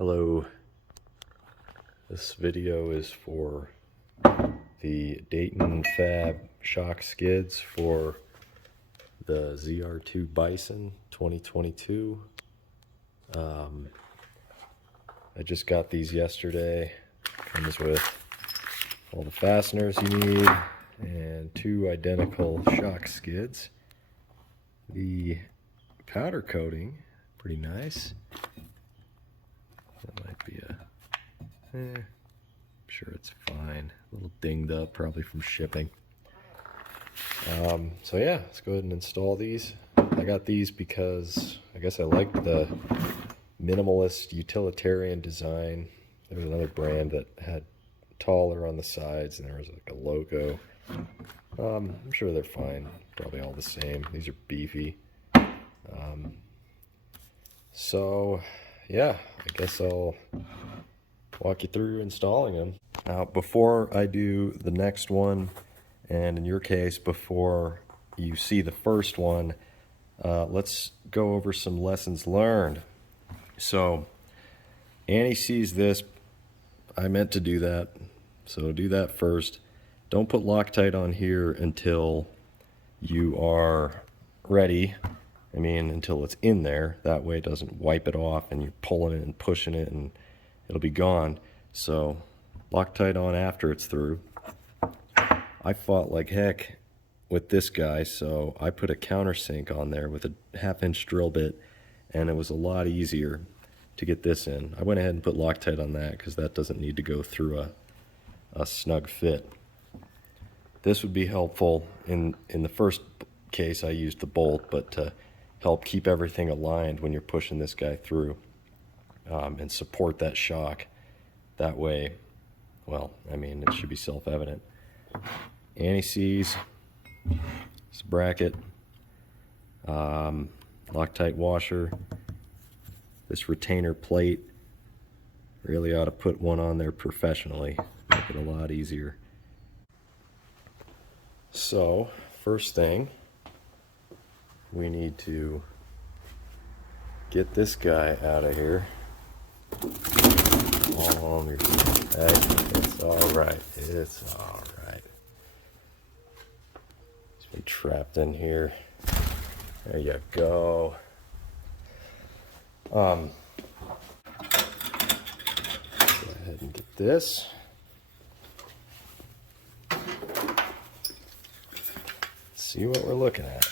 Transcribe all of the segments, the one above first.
Hello, this video is for the Datin Fab shock skids for the ZR2 Bison 2022. I just got these yesterday. Comes with all the fasteners you need and two identical shock skids. The powder coating, pretty nice. That might be I'm sure it's fine. A little dinged up, probably from shipping. So yeah, let's go ahead and install these. I got these because I guess I liked the minimalist utilitarian design. There was another brand that had taller on the sides and there was like a logo. I'm sure they're fine, probably all the same. These are beefy. So yeah, I guess I'll walk you through installing them. Now, before I do the next one, and in your case, before you see the first one, let's go over some lessons learned. So, Annie sees this. I meant to do that, so do that first. Don't put Loctite on here until you are ready. I mean, until it's in there. That way it doesn't wipe it off and you're pulling it and pushing it and it'll be gone. So Loctite on after it's through. I fought like heck with this guy, so I put a countersink on there with a 1/2-inch drill bit, and it was a lot easier to get this in. I went ahead and put Loctite on that because that doesn't need to go through a snug fit. This would be helpful in the first case. I used the bolt, but to help keep everything aligned when you're pushing this guy through, and support that shock. That way, well, I mean, it should be self-evident. Annie sees this bracket, Loctite washer, this retainer plate. Really ought to put one on there professionally, make it a lot easier. So, first thing, we need to get this guy out of here. Oh, it's alright. It's alright. It's been trapped in here. There you go. Go ahead and get this. See what we're looking at.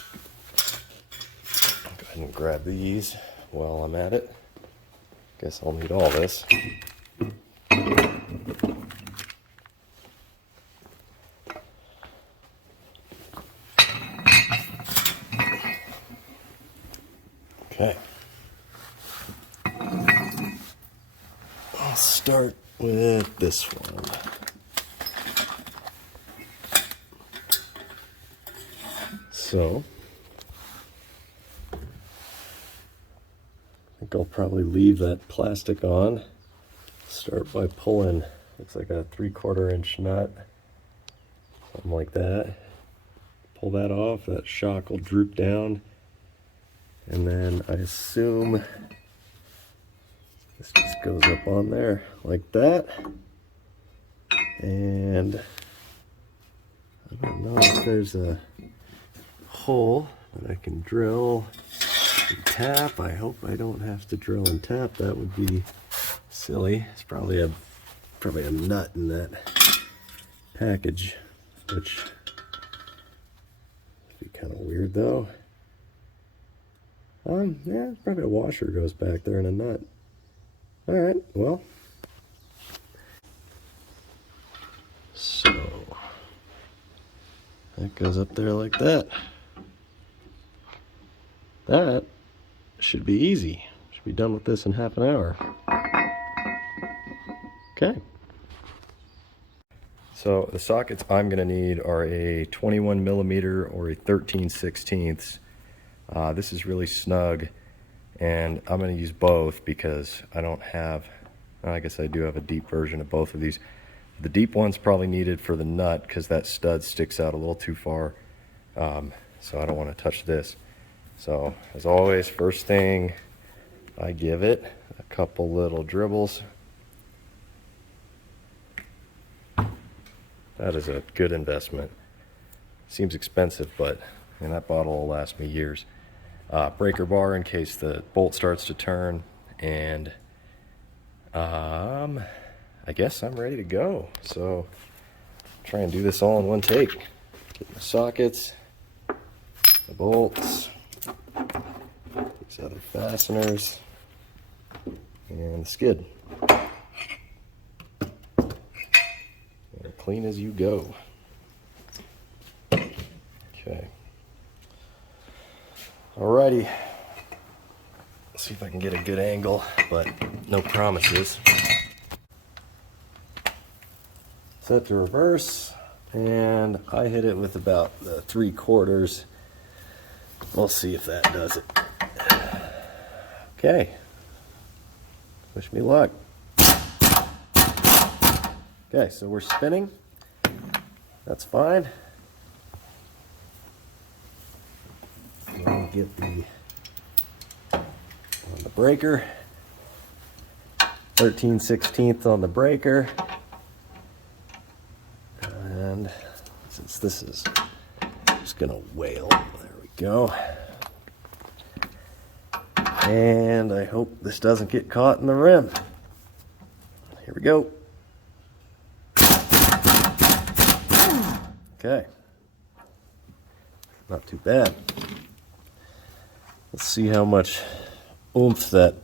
Go ahead and grab these while I'm at it. Guess I'll need all this. Okay. I'll start with this one. So, I think I'll probably leave that plastic on. Start by pulling, looks like a 3/4 inch nut, something like that. Pull that off, that shock will droop down. And then I assume this just goes up on there like that. And I don't know if there's a hole that I can drill and tap. I hope I don't have to drill and tap. That would be silly. It's probably a nut in that package, which would be kind of weird though. Yeah, probably a washer goes back there and a nut. All right, well, so that goes up there like that. That should be easy. Should be done with this in 1/2 an hour. Okay. So the sockets I'm going to need are a 21mm or a 13/16. This is really snug, and I'm going to use both because I don't have, I guess I do have a deep version of both of these. The deep one's probably needed for the nut because that stud sticks out a little too far, so I don't want to touch this. So as always, first thing, I give it a couple little dribbles. That is a good investment. Seems expensive, but and that bottle will last me years. Breaker bar in case the bolt starts to turn, and I guess I'm ready to go. So try and do this all in one take. Get my sockets, the bolts, these other fasteners, and the skid. And clean as you go. Okay. Alrighty. Let's see if I can get a good angle, but no promises. Set to reverse, and I hit it with about the 3/4. We'll see if that does it. Okay. Wish me luck. Okay, so we're spinning. That's fine. I'll get on the breaker. 13/16 on the breaker. And since this is just gonna wail, there we go. And I hope this doesn't get caught in the rim. Here we go. Okay. Not too bad. Let's see how much oomph that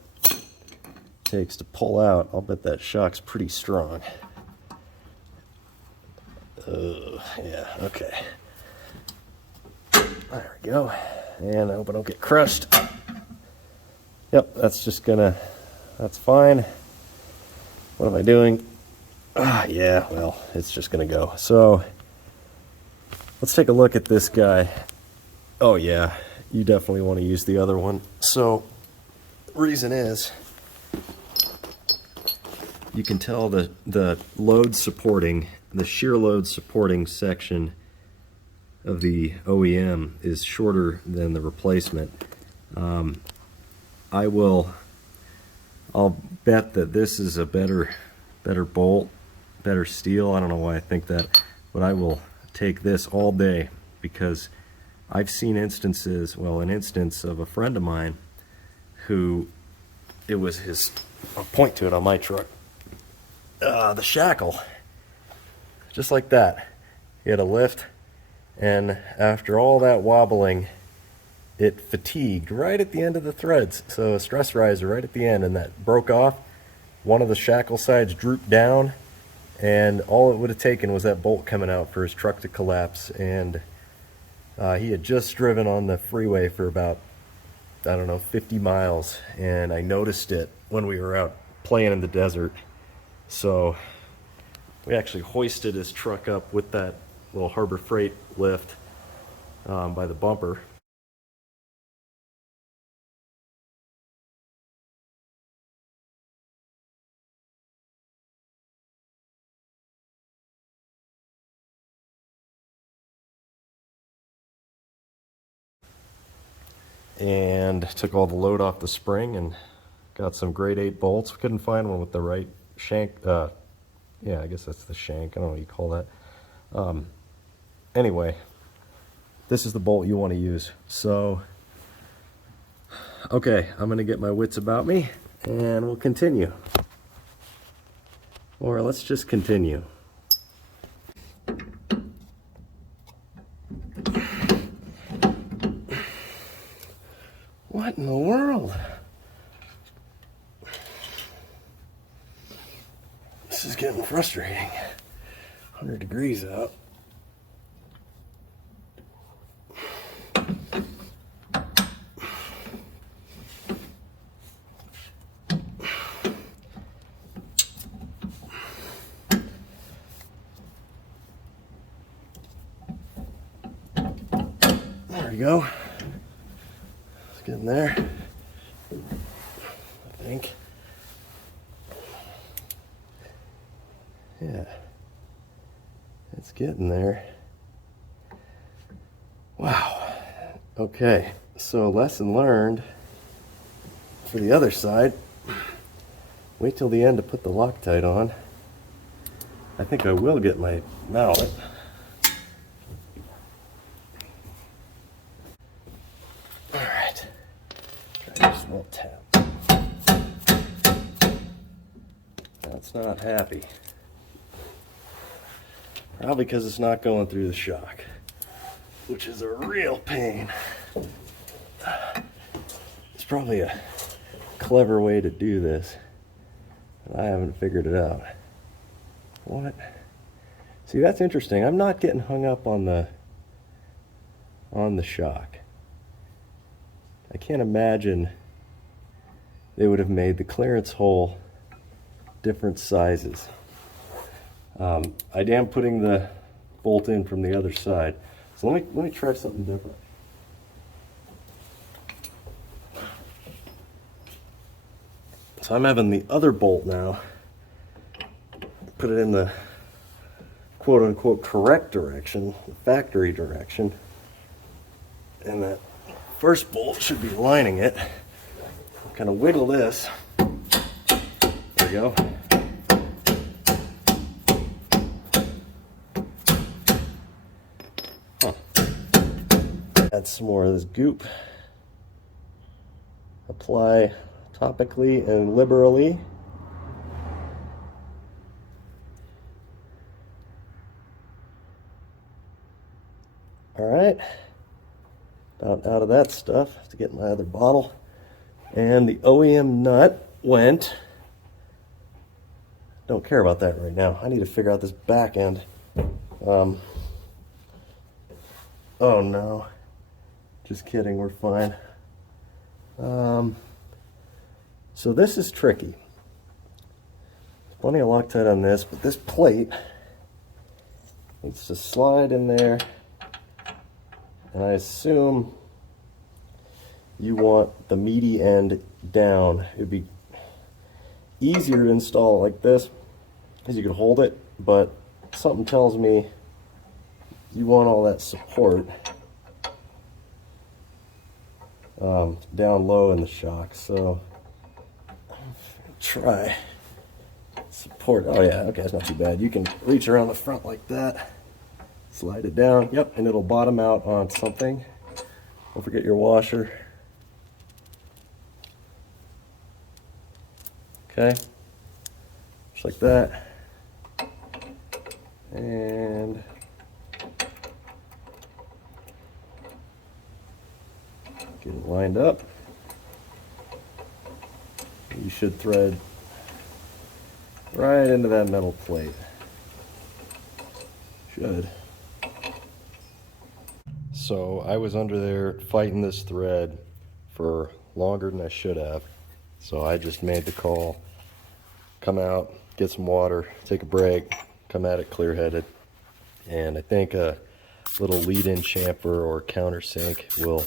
takes to pull out. I'll bet that shock's pretty strong. Yeah, okay. There we go. And I hope I don't get crushed. Yep, that's fine. What am I doing? Yeah, well, it's just gonna go. So, let's take a look at this guy. Oh yeah, you definitely want to use the other one. So, the reason is, you can tell the load supporting, the shear load supporting section of the OEM is shorter than the replacement. I'll bet that this is a better bolt, better steel. I don't know why I think that, but I will take this all day, because I've seen instances, well, an instance of a friend of mine who, it was his, I'll point to it on my truck, the shackle, just like that. He had a lift, and after all that wobbling, it fatigued right at the end of the threads. So a stress riser right at the end, and that broke off. One of the shackle sides drooped down, and all it would have taken was that bolt coming out for his truck to collapse. And he had just driven on the freeway for about, I don't know, 50 miles, and I noticed it when we were out playing in the desert. So we actually hoisted his truck up with that little Harbor Freight lift by the bumper. And took all the load off the spring and got some grade 8 bolts. We couldn't find one with the right shank. Yeah, I guess that's the shank. I don't know what you call that. Anyway, this is the bolt you want to use. So, okay, I'm going to get my wits about me and we'll continue. Or let's just continue. What in the world? This is getting frustrating. 100 degrees out. There we go. It's getting there, I think. Yeah, it's getting there. Wow. Okay, so lesson learned. for the other side. Wait till the end to put the Loctite on. I think I will get my mallet. Alright. Try just a little tap. That's not happy. Probably because it's not going through the shock, which is a real pain. It's probably a clever way to do this, but I haven't figured it out. What? See, that's interesting. I'm not getting hung up on the shock. I can't imagine they would have made the clearance hole different sizes. I am putting the bolt in from the other side, so let me try something different. So I'm having the other bolt now, put it in the quote-unquote correct direction, the factory direction, and that first bolt should be lining it. Kind of wiggle this. There we go. Add some more of this goop. Apply topically and liberally. All right, about out of that stuff. Have to get my other bottle. And the OEM nut went. Don't care about that right now. I need to figure out this back end. Oh no, just kidding, we're fine. So this is tricky. Plenty of Loctite on this, but this plate needs to slide in there. And I assume you want the meaty end down. It'd be easier to install like this, because you could hold it, but something tells me you want all that support down low in the shock. So try support. Oh yeah, okay, it's not too bad. You can reach around the front like that. Slide it down, yep, and it'll bottom out on something. Don't forget your washer. Okay, just like that. And get it lined up. You should thread right into that metal plate. Should. So I was under there fighting this thread for longer than I should have. So I just made the call, come out, get some water, take a break, come at it clear-headed. And I think a little lead-in chamfer or countersink will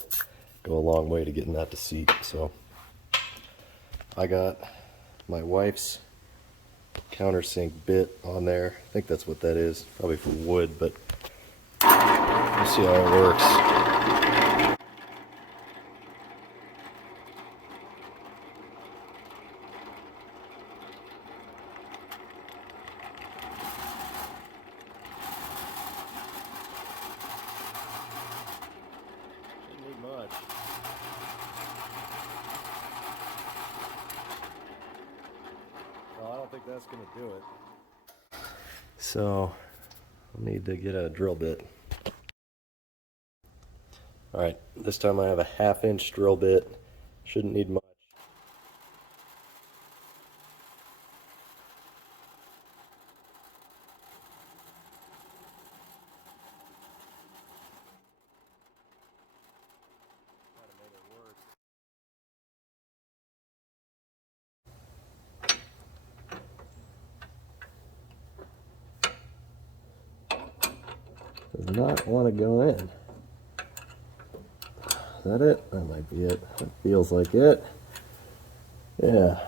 go a long way to getting that to seat. So I got my wife's countersink bit on there. I think that's what that is, probably for wood, but we'll see how it works. Didn't need much. Well, I don't think that's going to do it. So I'll need to get a drill bit. Alright, this time I have a 1/2 inch drill bit. Shouldn't need much. Does not want to go in. Is that it? That might be it. That feels like it. Yeah.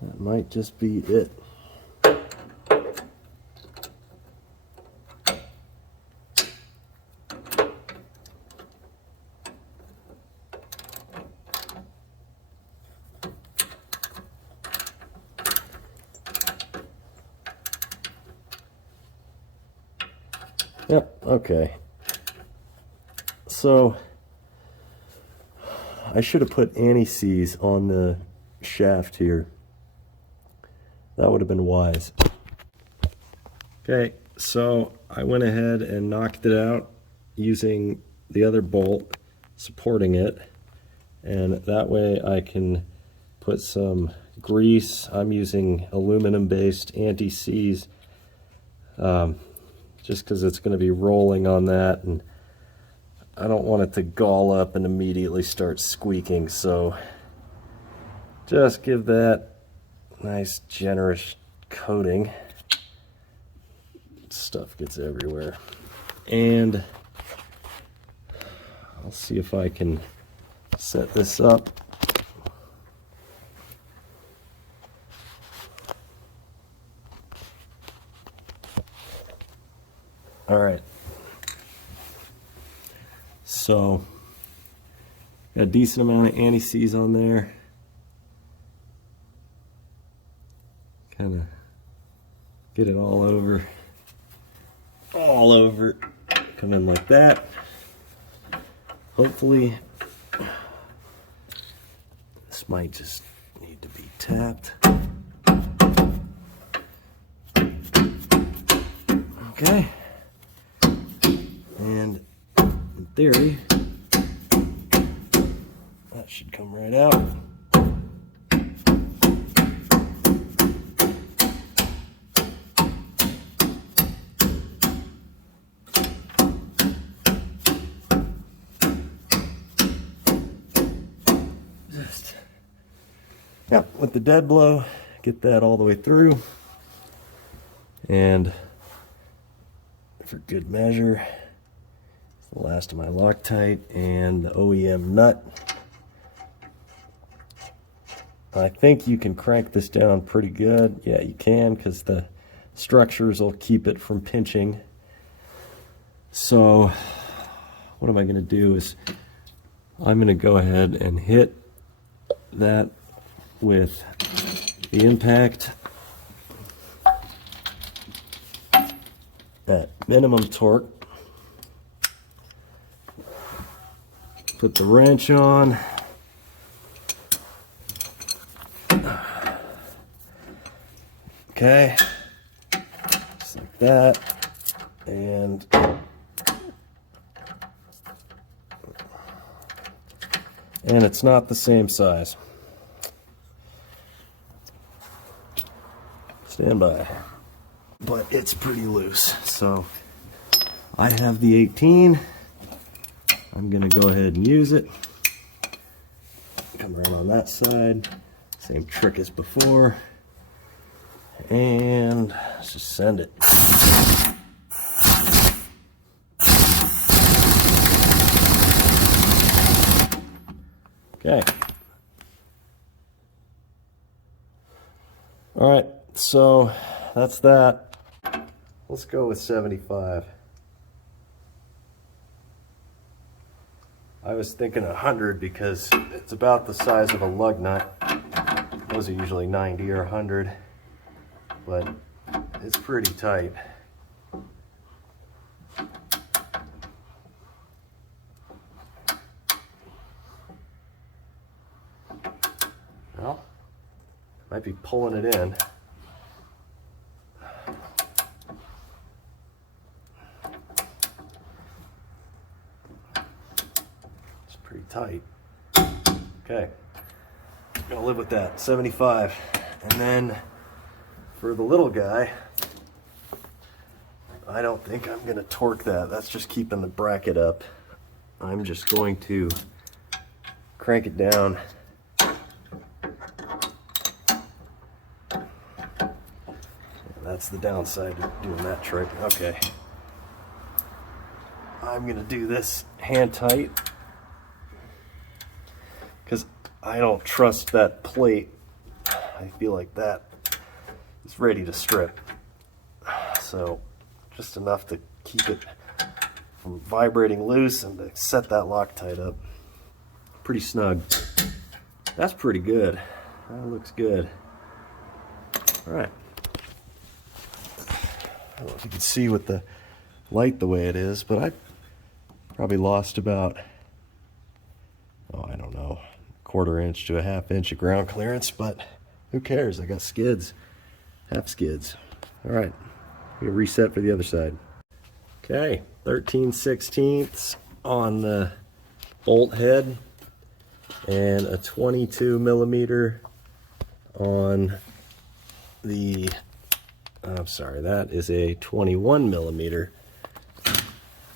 That might just be it. Yep, okay. So I should have put anti-seize on the shaft here. That would have been wise. Okay, so I went ahead and knocked it out using the other bolt supporting it, and that way I can put some grease. I'm using aluminum based anti-seize just because it's going to be rolling on that, and I don't want it to gall up and immediately start squeaking, so just give that nice generous coating. Stuff gets everywhere. And I'll see if I can set this up. All right. So, got a decent amount of anti-seize on there. Kind of get it all over. Come in like that. Hopefully, this might just need to be tapped. Okay. And in theory, that should come right out. Now, with the dead blow, get that all the way through. And for good measure, the last of my Loctite and the OEM nut. I think you can crank this down pretty good. Yeah, you can, because the structures will keep it from pinching. So what am I going to do is I'm going to go ahead and hit that with the impact at minimum torque. Put the wrench on. Okay, just like that, and it's not the same size. Stand by. But it's pretty loose, so I have the 18. I'm gonna go ahead and use it. Come around on that side, same trick as before, and let's just send it. Okay. All right, so that's that. Let's go with 75. I was thinking 100 because it's about the size of a lug nut. Those are usually 90 or 100, but it's pretty tight. Well, might be pulling it in. It's pretty tight. Okay, gonna live with that. 75. And then for the little guy, I don't think I'm gonna torque that. That's just keeping the bracket up. I'm just going to crank it down. That's the downside of doing that trick. Okay. I'm gonna do this hand tight because I don't trust that plate. I feel like that is ready to strip. So just enough to keep it from vibrating loose and to set that Loctite up. Pretty snug. That's pretty good. That looks good. All right. I don't know if you can see with the light the way it is, but I probably lost about, oh, I don't know, 1/4 inch to a 1/2 inch of ground clearance, but who cares? I got skids, half skids. All right, we can reset for the other side. Okay, 13/16 on the bolt head and a 22 millimeter on the, I'm sorry, that is a 21 millimeter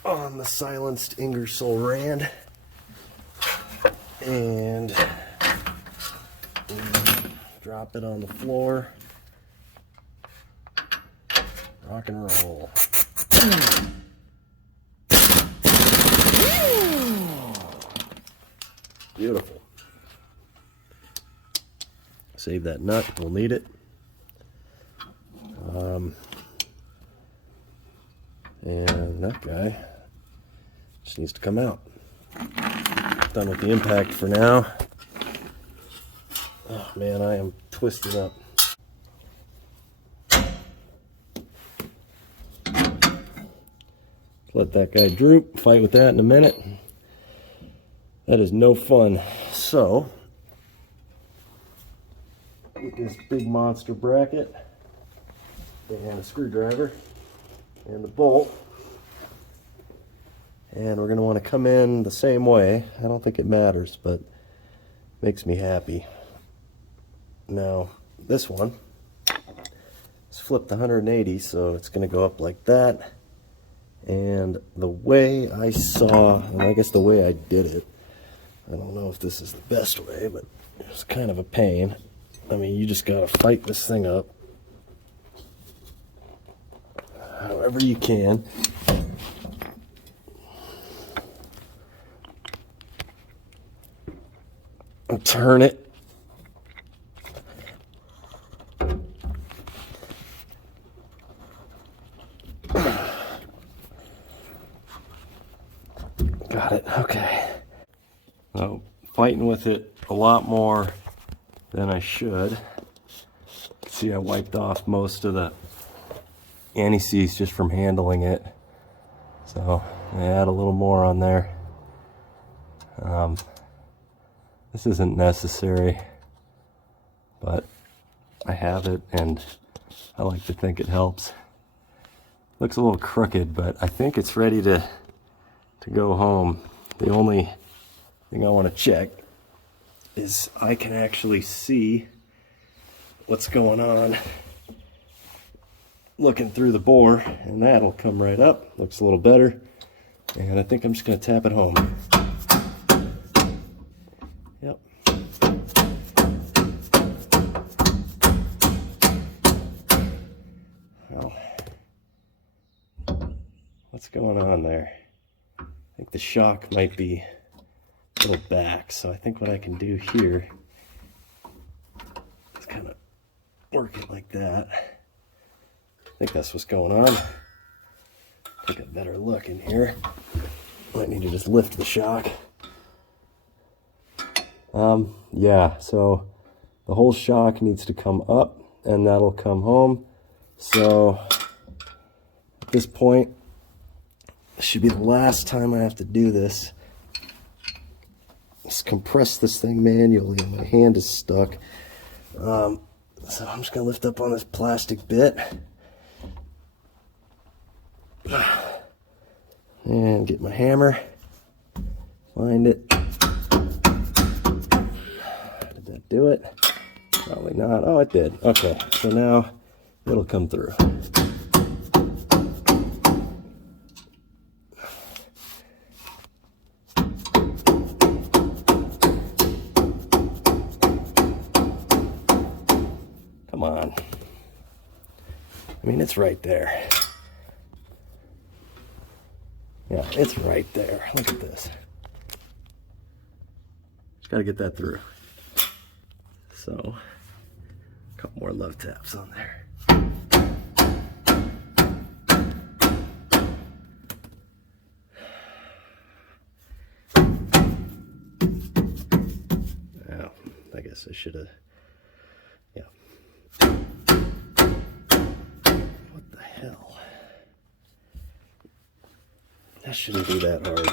on the silenced Ingersoll Rand. And drop it on the floor. Rock and roll. Beautiful. Save that nut, we'll need it. And that guy just needs to come out. Done with the impact for now. Oh man, I am twisted up. Let that guy droop, fight with that in a minute. That is no fun. So, get this big monster bracket and a screwdriver and the bolt. And we're going to want to come in the same way. I don't think it matters, but it makes me happy. Now, this one is flipped 180, so it's going to go up like that. And the way I saw, and I guess the way I did it, I don't know if this is the best way, but it's kind of a pain. I mean, you just got to fight this thing up however you can. And turn it. Got it, okay. So, fighting with it a lot more than I should. See, I wiped off most of the anti-seize just from handling it. So, I add a little more on there. This isn't necessary, but I have it and I like to think it helps. Looks a little crooked, but I think it's ready to go home. The only thing I want to check is I can actually see what's going on looking through the bore, and that'll come right up. Looks a little better, and I think I'm just going to tap it home. Yep. Well, what's going on there? I think the shock might be a little back, so I think what I can do here is kind of work it like that. I think that's what's going on. Take a better look in here. Might need to just lift the shock. Yeah, so the whole shock needs to come up and that'll come home. So at this point, this should be the last time I have to do this. Just compress this thing manually and my hand is stuck. So I'm just gonna lift up on this plastic bit and get my hammer, find it. Did that do it? Probably not. Oh, it did. Okay, so now it'll come through. Come on. I mean, it's right there. Yeah, it's right there. Look at this. Just got to get that through. So, a couple more love taps on there. Now, I guess I should have. Yeah. What the hell? shouldn't be that hard.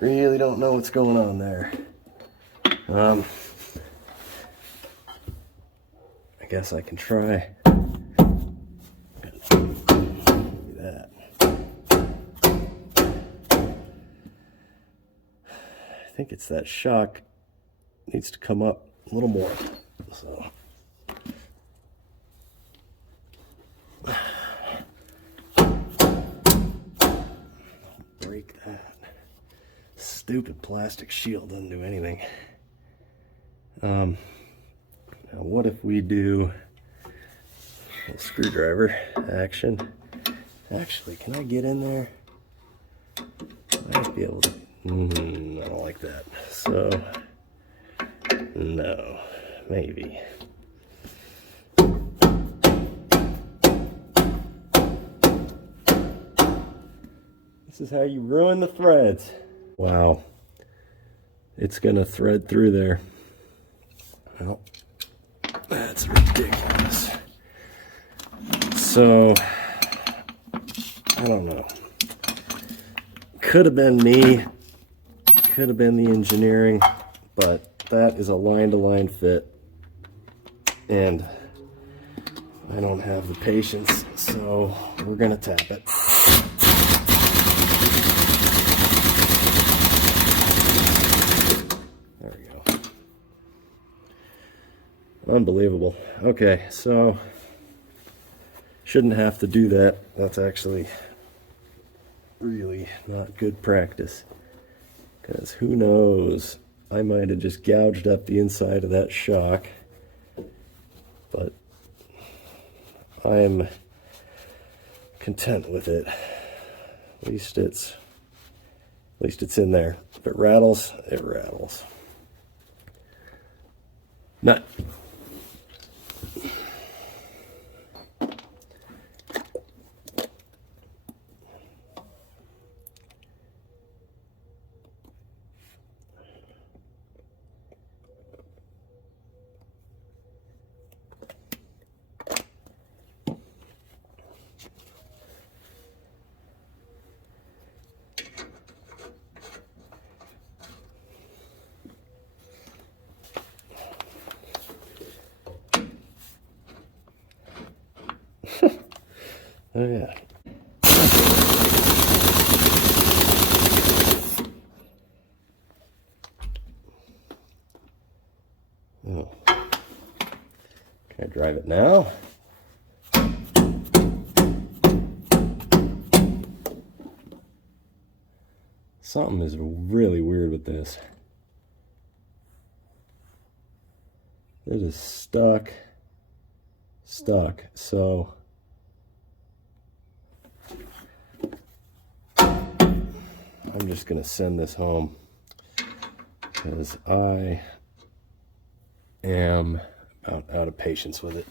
Really don't know what's going on there. I guess I can try that. I think it's that shock needs to come up a little more. So break that. Stupid plastic shield doesn't do anything. Now what if we do a screwdriver action? Actually, can I get in there? I might be able to. I don't like that. So, no, maybe. This is how you ruin the threads. Wow. It's gonna thread through there. Well, that's ridiculous. So, I don't know. Could have been me, could have been the engineering, but that is a line-to-line fit, and I don't have the patience, so we're gonna tap it. There we go. Unbelievable. Okay, so shouldn't have to do that. That's actually really not good practice, because who knows, I might have just gouged up the inside of that shock, but I'm content with it. At least it's in there. If it rattles, it rattles. Nut. Oh yeah. Oh. Can I drive it now? Something is really weird with this. It is stuck. So I'm just gonna send this home because I am about out of patience with it.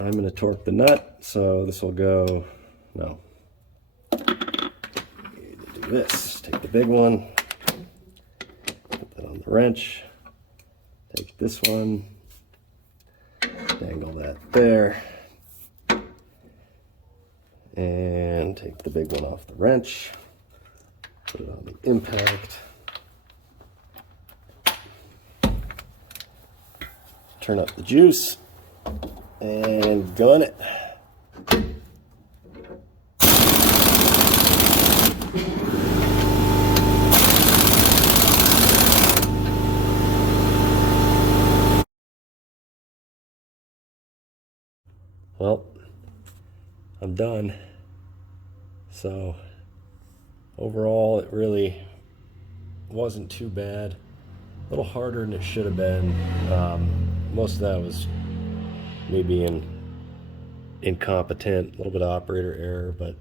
I'm gonna torque the nut, so this will go, no. Need to do this, take the big one, put that on the wrench, take this one, dangle that there, and take the big one off the wrench, put it on the impact, turn up the juice, and gun it. Well, I'm done. So overall, it really wasn't too bad. A little harder than it should have been. Most of that was me being incompetent, a little bit of operator error, but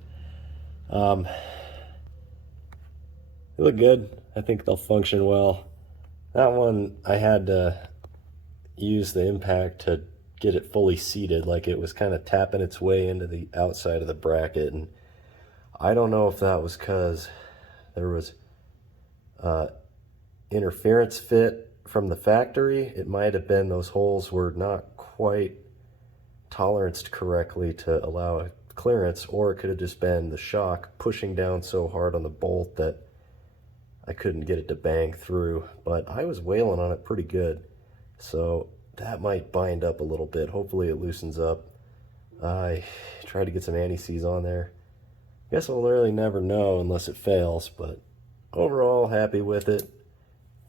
they look good. I think they'll function well. That one, I had to use the impact to get it fully seated, like it was kind of tapping its way into the outside of the bracket, and I don't know if that was because There was interference fit from the factory. It might have been those holes were not quite toleranced correctly to allow a clearance, or it could have just been the shock pushing down so hard on the bolt that I couldn't get it to bang through. But I was wailing on it pretty good, so that might bind up a little bit. Hopefully it loosens up. I tried to get some anti-seize on there. Guess we'll really never know unless it fails, but overall happy with it.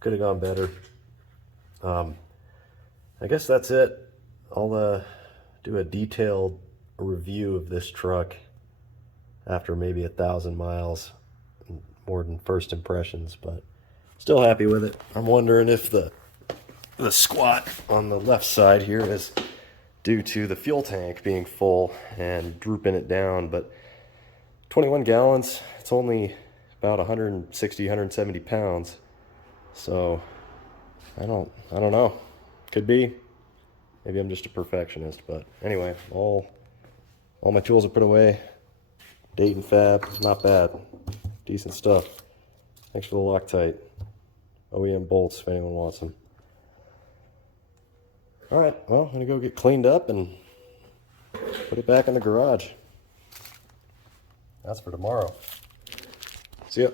Could have gone better. I guess that's it. I'll do a detailed review of this truck after maybe 1,000 miles, more than first impressions, but still happy with it. I'm wondering if the squat on the left side here is due to the fuel tank being full and drooping it down, but 21 gallons, it's only about 160, 170 pounds. So I don't know. Could be. Maybe I'm just a perfectionist, but anyway, all my tools are put away. Datin Fab, not bad. Decent stuff. Thanks for the Loctite. OEM bolts if anyone wants them. Alright, well, I'm gonna go get cleaned up and put it back in the garage. That's for tomorrow. See ya.